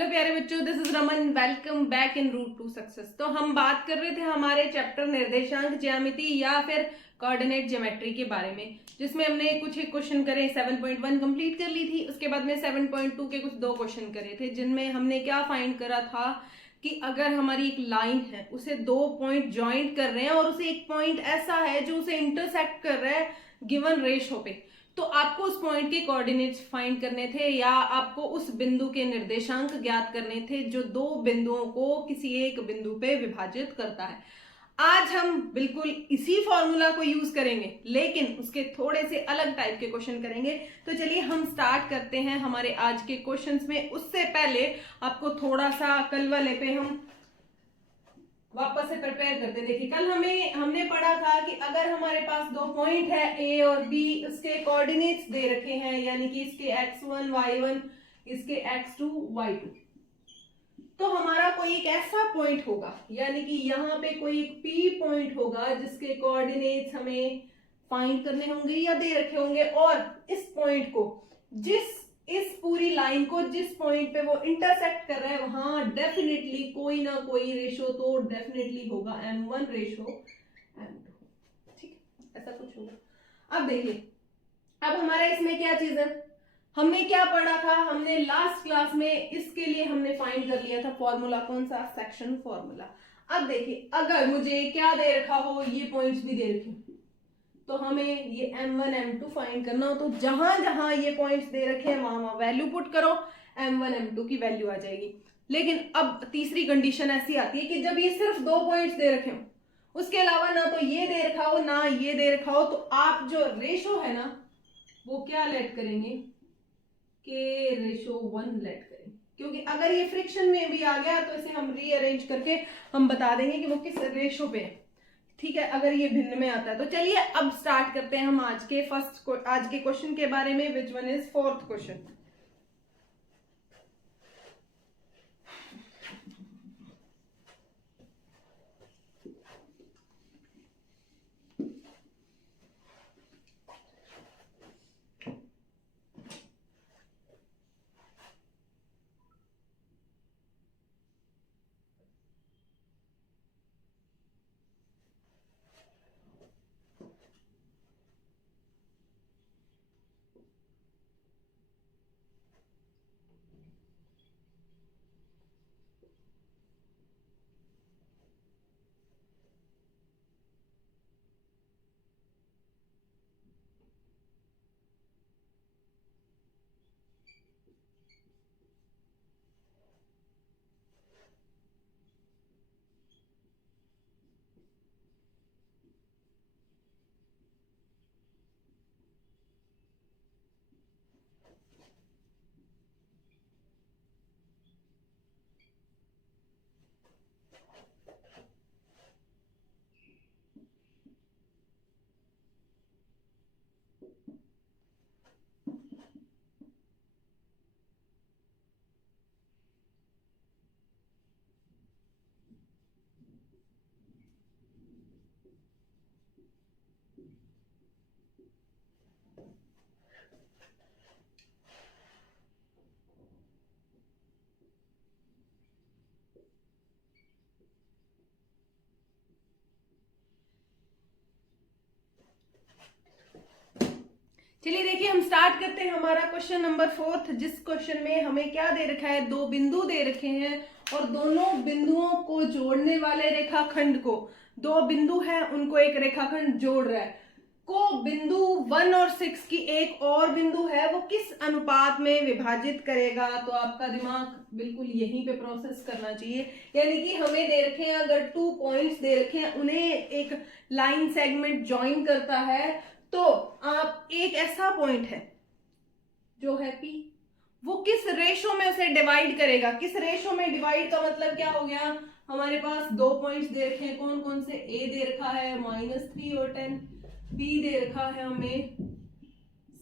Hello प्यारे बच्चों, this is Raman. Welcome back in route to success. तो हम बात कर रहे थे हमारे चैप्टर निर्देशांक ज्यामिति या फिर कोऑर्डिनेट ज्योमेट्री के बारे में, जिसमें हमने कुछ एक क्वेश्चन करे। 7.1 कंप्लीट कर ली थी। उसके बाद में 7.2 के कुछ दो क्वेश्चन करे थे, जिनमें हमने क्या फाइंड करा था कि अगर हमारी एक लाइन है, उसे दो पॉइंट ज्वाइंट कर रहे हैं और उसे एक पॉइंट ऐसा है जो उसे इंटरसेक्ट कर रहा है गिवन रेशो पे, तो आपको उस पॉइंट के कोऑर्डिनेट्स फाइंड करने थे या आपको उस बिंदु के निर्देशांक ज्ञात करने थे जो दो बिंदुओं को किसी एक बिंदु पे विभाजित करता है। आज हम बिल्कुल इसी फॉर्मूला को यूज करेंगे, लेकिन उसके थोड़े से अलग टाइप के क्वेश्चन करेंगे। तो चलिए हम स्टार्ट करते हैं हमारे आज के क्वेश्चंस में। उससे पहले आपको थोड़ा सा कल वाले पे हम वापस से प्रिपेयर करते। देखिए, कल हमने पढ़ा था कि अगर हमारे पास दो पॉइंट है ए और बी, उसके कोऑर्डिनेट्स दे रखे हैं, यानी कि इसके x1 y1, इसके x2 y2, तो हमारा कोई एक ऐसा पॉइंट होगा, यानी कि यहाँ पे कोई एक P पॉइंट होगा जिसके कोऑर्डिनेट्स हमें फाइंड करने होंगे या दे रखे होंगे, और इस पॉइंट को इस पूरी लाइन को जिस पॉइंट पे वो इंटरसेक्ट कर रहा है, वहां डेफिनेटली कोई ना कोई रेशो तो डेफिनेटली होगा, m1 रेशो m2। ठीक है, ऐसा कुछ होगा। अब देखिए, अब हमारा इसमें क्या चीज है, हमने क्या पढ़ा था, हमने लास्ट क्लास में इसके लिए हमने फाइंड कर लिया था फॉर्मूला। कौन सा? Section formula. अब देखिए, अगर मुझे क्या दे रखा हो, ये पॉइंट्स भी दे रखे, तो हमें ये m1 m2 फाइंड करना हो, तो जहां जहां ये पॉइंट्स दे रखे हैं वहां वहां वैल्यू पुट करो, m1 m2 की वैल्यू आ जाएगी। लेकिन अब तीसरी कंडीशन ऐसी आती है कि जब ये सिर्फ दो पॉइंट्स दे रखे हो, उसके अलावा ना तो ये दे रखा हो ना ये दे रखा हो, तो आप जो रेशो है ना वो क्या लेट करेंगे, के रेशो 1 लेट करेंगे। क्योंकि अगर ये फ्रिक्शन में भी आ गया तो इसे हम रीअरेंज करके हम बता देंगे कि वो किस रेशो पे है। ठीक है, अगर ये भिन्न में आता है तो चलिए अब स्टार्ट करते हैं हम आज के क्वेश्चन के बारे में, which one is fourth question. चलिए देखिए, हम स्टार्ट करते हैं हमारा क्वेश्चन नंबर फोर्थ, जिस क्वेश्चन में हमें क्या दे रखा है, दो बिंदु दे रखे हैं और दोनों बिंदुओं को जोड़ने वाले रेखाखंड को, दो बिंदु है उनको एक रेखाखंड जोड़ रहा है, को बिंदु 1 और 6 की एक और बिंदु है वो किस अनुपात में विभाजित करेगा। तो आपका दिमाग बिल्कुल यहीं पे प्रोसेस करना चाहिए, यानी कि हमें दे रखे हैं, अगर 2 पॉइंट्स दे रखे हैं, उन्हें एक लाइन सेगमेंट ज्वाइन करता है, तो आप एक ऐसा पॉइंट है जो है P, वो किस रेशो में उसे डिवाइड करेगा। किस रेशो में डिवाइड का मतलब क्या हो गया, हमारे पास दो पॉइंट्स दे रखे हैं, कौन कौन से, A दे रखा है -3 और 10, B दे रखा है हमें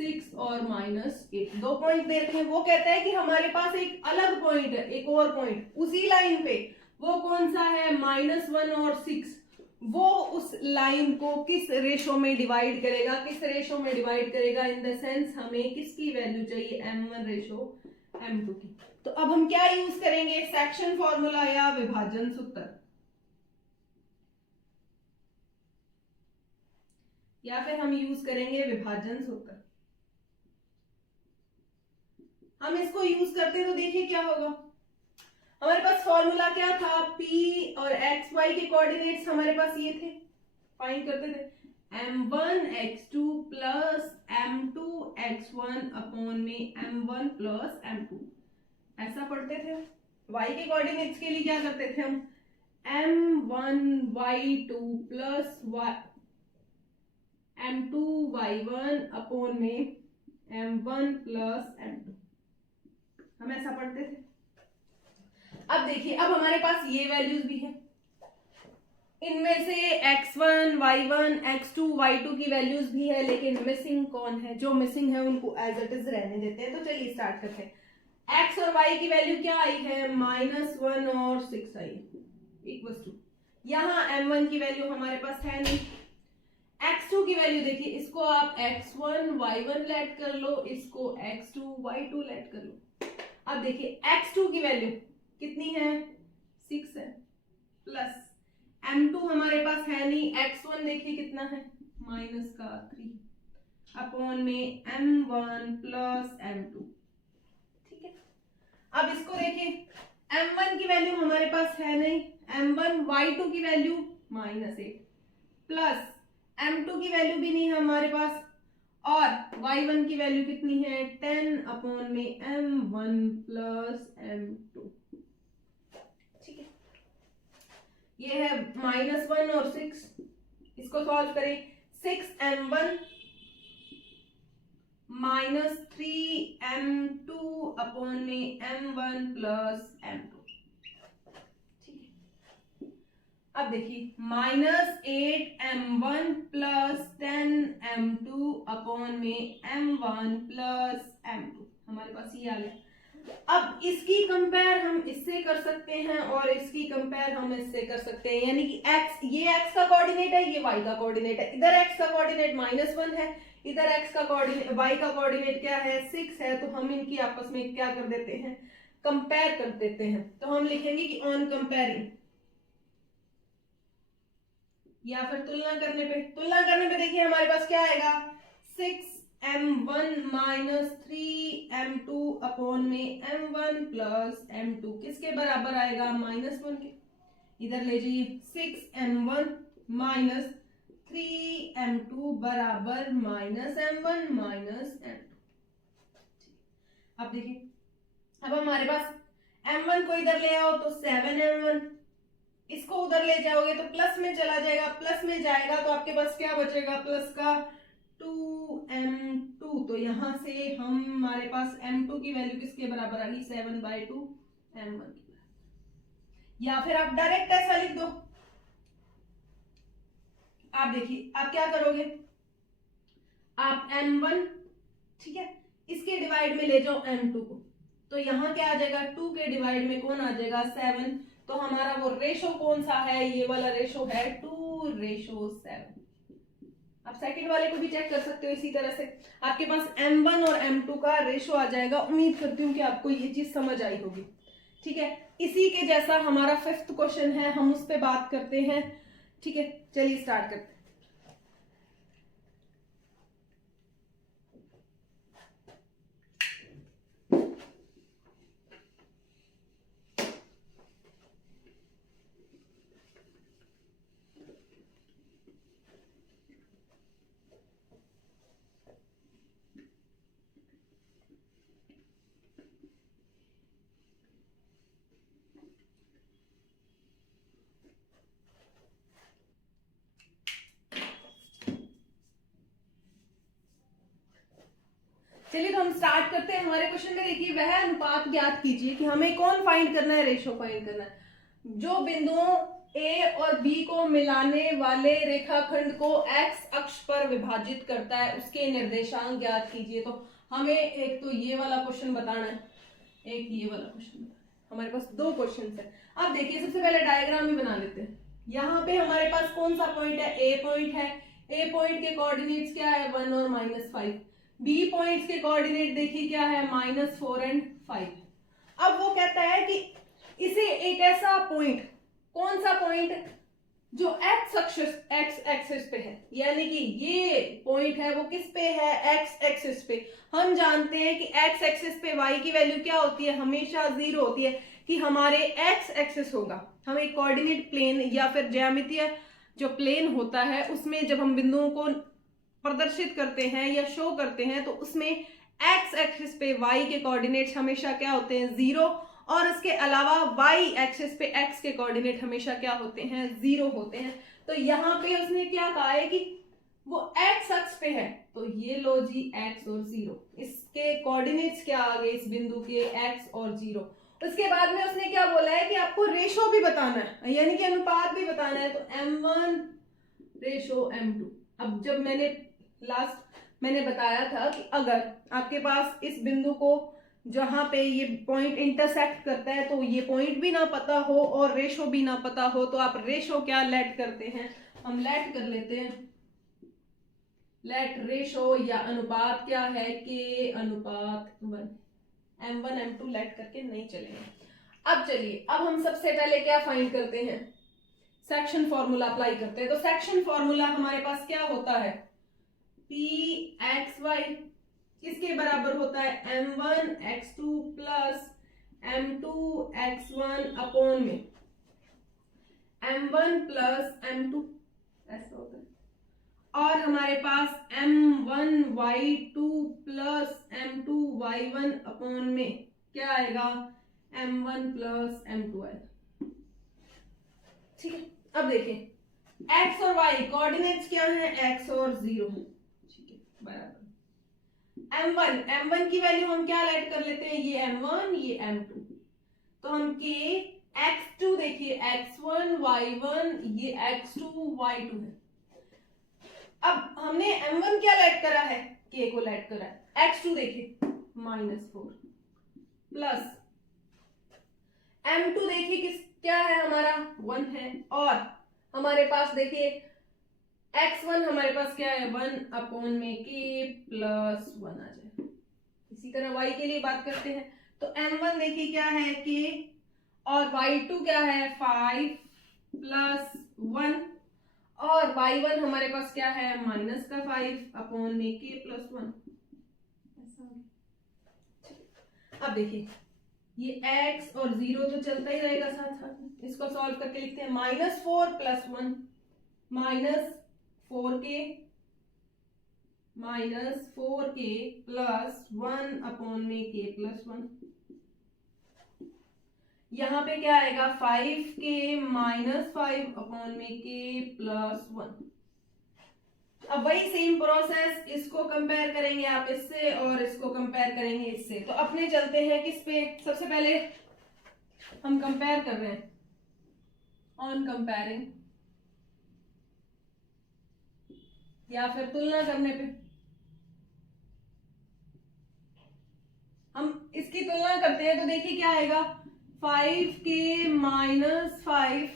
6 और -8, दो पॉइंट दे रखे हैं। वो कहता है कि हमारे पास एक अलग पॉइंट है, एक और पॉइंट उसी लाइन पे, वो कौन सा है, -1 और 6, वो उस लाइन को किस रेशो में डिवाइड करेगा, किस रेशो में डिवाइड करेगा, इन द सेंस हमें किसकी वैल्यू चाहिए, m1 रेशो m2 की। तो अब हम क्या यूज करेंगे, सेक्शन फॉर्मूला या विभाजन सूत्र, या फिर हम यूज करेंगे विभाजन सूत्र। हम इसको यूज करते हैं तो देखिए क्या होगा। हमारे पास फॉर्मूला क्या था, p और x y के कोऑर्डिनेट्स हमारे पास ये थे, फाइंड करते थे m1 x2 plus m2 x1 upon में m1 प्लस m2, ऐसा पढ़ते थे। y के कोऑर्डिनेट्स के लिए क्या करते थे हम, m1 y2 plus m2 y1 upon में m1 प्लस m2, हम ऐसा पढ़ते थे। अब देखिए, अब हमारे पास ये वैल्यूज भी है, इनमें से x1 y1 x2 y2 की वैल्यूज भी है, लेकिन मिसिंग कौन है, जो मिसिंग है उनको एज इट इज रहने देते हैं। तो चलिए स्टार्ट करते हैं। x और y की वैल्यू क्या आई है, -1 और 6 आई है, इक्वल्स टू, यहाँ m1 की वैल्यू हमारे पास है नहीं। x2 की वैल्यू देखिए, इसको आप x1 y1 लेट कर लो, इसको x2 y2 लेट कर लो। अब देखिए x2 की वैल्यू कितनी है, 6 है, प्लस m2 हमारे पास है नहीं, x1 देखिए कितना है, -3 अपॉन में m1 प्लस m2, ठीक है। अब इसको देखिए, m1 की वैल्यू हमारे पास है नहीं, m1 y2 की वैल्यू -8 प्लस m2 की वैल्यू भी नहीं है हमारे पास, और y1 की वैल्यू कितनी है, 10 अपॉन में m1 प्लस m2, ठीक है। ये है -1 और 6, इसको सॉल्व करें, 6m1 -3m2 अपॉन में m1 प्लस m2, ठीक है। अब देखिए, -8m1 प्लस 10m2 अपॉन में m1 प्लस m2, हमारे पास ये आ गया। अब इसकी कंपेयर हम इससे कर सकते हैं और इसकी कंपेयर हम इससे कर सकते हैं, यानी कि x, ये x का कोऑर्डिनेट है, ये y का कोऑर्डिनेट है, इधर x का कोऑर्डिनेट -1 है, इधर x का कोऑर्डिनेट, y का कोऑर्डिनेट क्या है, 6 है। तो हम इनकी आपस में क्या कर देते हैं, कंपेयर कर देते हैं। तो हम लिखेंगे कि ऑन कंपेयरिंग, या फिर तुलना करने पे देखिए हमारे पास क्या आएगा, 6m1 -3m2 अपॉन में m1 प्लस m2 किसके बराबर आएगा, -1 के। इधर ले जाइए, 6m1 -3m2 बराबर -m1 -m2। अब देखिए, अब हमारे पास m1 को इधर ले आओ तो 7m1, इसको उधर ले जाओगे तो प्लस में चला जाएगा, प्लस में जाएगा तो आपके पास क्या बचेगा, प्लस का 2m2। तो यहां से हमारे पास m2 की वैल्यू किसके बराबर आ गई, 7/2 m1 की बराबर। या फिर आप डायरेक्ट ऐसा लिख दो। आप देखिए, आप क्या करोगे, आप m1, ठीक है, इसके डिवाइड में ले जाओ m2 को, तो यहाँ क्या आ जाएगा, 2 के डिवाइड में कौन आ जाएगा, 7। तो हमारा वो रेशो कौन सा है, ये वाला रेशो है 2:7। आप सेकंड वाले को भी चेक कर सकते हो, इसी तरह से आपके पास m1 और m2 का रेशो आ जाएगा। उम्मीद करती हूँ कि आपको ये चीज समझ आई होगी, ठीक है। इसी के जैसा हमारा 5th क्वेश्चन है, हम उस पर बात करते हैं, ठीक है। चलिए स्टार्ट करते हैं। चलिए तो हम स्टार्ट करते हैं। हमारे क्वेश्चन में देखिए, वह अनुपात ज्ञात कीजिए कि हमें कौन फाइंड करना है, रेशो फाइंड करना है, जो बिंदुओं ए और बी को मिलाने वाले रेखाखंड को एक्स अक्ष पर विभाजित करता है, उसके निर्देशांक ज्ञात कीजिए। तो हमें एक तो ये वाला क्वेश्चन बताना है, एक ये वाला क्वेश्चन बताना है। हमारे पास 2 क्वेश्चन है। अब देखिए, सबसे पहले डायग्राम ही बना लेते हैं। यहाँ पे हमारे पास कौन सा पॉइंट है, ए पॉइंट है। ए पॉइंट के कोऑर्डिनेट्स क्या है, 1 और -5। बी पॉइंट्स के कोऑर्डिनेट देखिए क्या है, -4 और 5। अब वो कहता है कि इसे एक ऐसा पॉइंट, कौन सा पॉइंट, जो एक्स एक्सिस पे है, यानी कि ये पॉइंट है वो किस पे है, एक्स एक्सिस पे। हम जानते हैं कि एक्स एक्सिस पे वाई की वैल्यू क्या होती है, हमेशा 0 होती है, कि हमारे एक्स एक्सिस होगा, हम एक कोऑर्डिनेट प्लेन या फिर ज्यामितीय जो प्लेन होता है उसमें जब हम बिंदुओं को प्रदर्शित करते हैं या शो करते हैं तो उसमें एक्स एक्सिस पे वाई के कोऑर्डिनेट्स हमेशा क्या होते हैं, 0, और इसके अलावा वाई एक्सिस पे एक्स के कोऑर्डिनेट हमेशा क्या होते हैं, 0 होते हैं। तो यहाँ पे उसने क्या कहा है कि वो एक्स अक्ष पे है, तो ये लो जी एक्स और 0, इसके कोऑर्डिनेट्स क्या आ गए इस बिंदु के, एक्स और 0। उसके बाद में उसने क्या बोला है कि आपको रेशो भी बताना है, यानी कि अनुपात भी बताना है, तो m1 रेशो m2। अब जब मैंने बताया था कि अगर आपके पास इस बिंदु को जहां पे ये पॉइंट इंटरसेक्ट करता है तो ये पॉइंट भी ना पता हो और रेशो भी ना पता हो, तो आप रेशो क्या लेट करते हैं, हम लेट कर लेते हैं, लेट रेशो या अनुपात क्या है, के अनुपात 1, m1 m2 लेट करके नहीं चलेंगे। अब चलिए, अब हम सबसे पहले क्या फाइंड करते हैं, सेक्शन फॉर्मूला अप्लाई करते हैं। तो सेक्शन फॉर्मूला हमारे पास क्या होता है, pxy किसके बराबर होता है, m1 x2 plus m2 x1 upon में m1 प्लस m2, ऐसा होता है, और हमारे पास m1 y2 plus m2 y1 upon में क्या आएगा, m1 प्लस m2 आएगा। ठीक है, अब देखें x और y कोऑर्डिनेट्स क्या हैं, x और 0 है, ठीक है, बराबर m1 की वैल्यू हम क्या लेट कर लेते हैं, ये m1 ये m2, तो हम के x2 देखिए x1 y1 ये x2 y2 है। अब हमने m1 क्या लेट करा है, k को लेट करा है, x2 देखिए -4 प्लस m2 देखिए क्या है हमारा 1 है, और हमारे पास देखिए x1 हमारे पास क्या है 1 अपॉन में k प्लस 1 आ जाए। इसी तरह y के लिए बात करते हैं, तो m1 देखिए क्या है k और y2 क्या है 5 प्लस 1, और y1 हमारे पास क्या है -5 अपॉन में k प्लस 1। अब देखिए ये x और 0 तो चलता ही रहेगा साथ साथ में, इसको सॉल्व करके लिखते हैं -4 प्लस 1 -4k प्लस 1 अपॉन में k प्लस 1। यहाँ पे क्या आएगा 5k -5 अपॉन में k प्लस 1। अब वही सेम प्रोसेस, इसको कंपेयर करेंगे आप इससे और इसको कंपेयर करेंगे इससे। तो अपने चलते हैं किस पे, सबसे पहले हम कंपेयर कर रहे हैं, ऑन कंपेयरिंग या फिर तुलना करने पे, हम इसकी तुलना करते हैं तो देखिए क्या आएगा 5k -5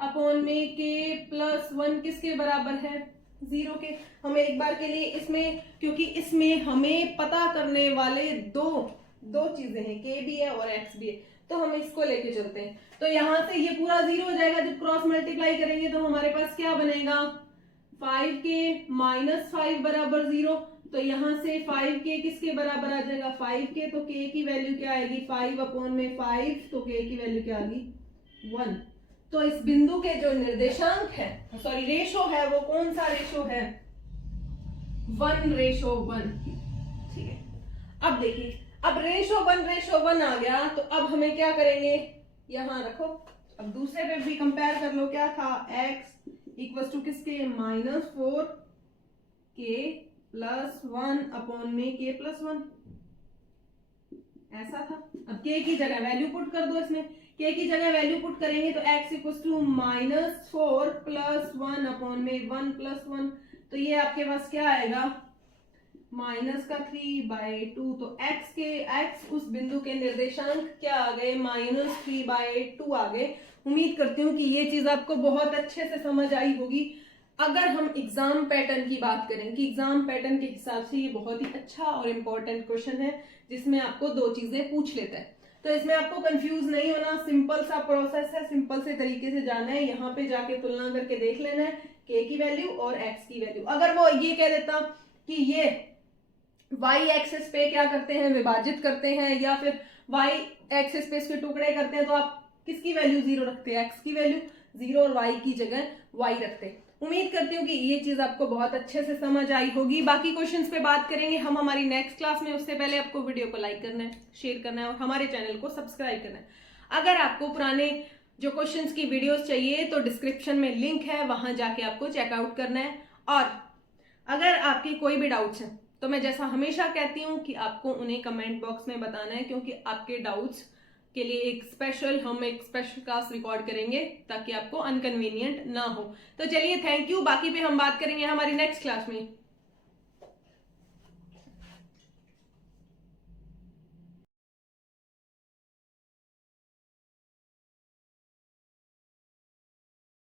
अपॉन में k प्लस 1 किसके बराबर है, 0 के। हमें एक बार के लिए इसमें, क्योंकि इसमें हमें पता करने वाले दो चीजें हैं, k भी है और x भी है, तो हम इसको लेके चलते हैं। तो यहां से ये पूरा 0 हो जाएगा, जब क्रॉस मल्टीप्लाई करेंगे तो हमारे पास क्या बनेगा 5k -5 बराबर 0, तो यहां से 5k किसके बराबर आ जाएगा 5k, तो k की वैल्यू क्या आएगी 5 अपॉन में 5, तो k की वैल्यू क्या आ गई 1। तो इस बिंदु के जो निर्देशांक है, सॉरी रेशो है, वो कौन सा रेशो है 1:1। ठीक है, अब देखिए, अब रेशो 1:1 आ गया, तो अब हमें क्या करेंगे, यहां रखो, अब दूसरे पे भी कंपेयर कर लो, क्या था x इक्वल टू किसके -4k प्लस 1 अपॉन में k प्लस 1, ऐसा था। अब k की जगह वैल्यू पुट कर दो, इसमें k की जगह वैल्यू पुट करेंगे तो x equal to -4 plus 1 upon में 1 प्लस 1, तो ये आपके पास क्या आएगा -3/2। तो x उस बिंदु के निर्देशांक क्या आ गए -3/2 आ गए। उम्मीद करती हूँ कि ये चीज आपको बहुत अच्छे से समझ आई होगी। अगर हम एग्जाम पैटर्न की बात करें कि एग्जाम पैटर्न के हिसाब से ये बहुत ही अच्छा और इम्पोर्टेंट क्वेश्चन है, जिसमें आपको दो चीजें पूछ लेता है। तो इसमें आपको कंफ्यूज नहीं होना, सिंपल सा प्रोसेस है, सिंपल से तरीके से जाना है। यहाँ पे जाके तुलना करके देख लेना है k की वैल्यू और x की वैल्यू। अगर वो ये कह देता कि ये y एक्सिस पे क्या करते हैं, विभाजित करते हैं या फिर y एक्सिस पे इसके टुकड़े करते हैं, तो आप किसकी वैल्यू 0 रखते हैं, x की वैल्यू 0 और y की जगह y रखते हैं। उम्मीद करती हूँ कि ये चीज आपको बहुत अच्छे से समझ आई होगी। बाकी क्वेश्चंस पे बात करेंगे हम हमारी नेक्स्ट क्लास में। उससे पहले आपको वीडियो को लाइक करना है, शेयर करना है और हमारे चैनल को सब्सक्राइब करना है। अगर आपको पुराने जो क्वेश्चंस की वीडियोस चाहिए तो डिस्क्रिप्शन में लिंक है, वहां जाके आपको चेकआउट करना है। और अगर आपकी कोई भी डाउट्स हैं तो मैं जैसा हमेशा कहती हूँ कि आपको उन्हें कमेंट बॉक्स में बताना है, क्योंकि आपके डाउट्स के लिए हम एक स्पेशल क्लास रिकॉर्ड करेंगे ताकि आपको अनकन्वीनियंट ना हो। तो चलिए, थैंक यू। बाकी पे हम बात करेंगे हमारी नेक्स्ट क्लास में।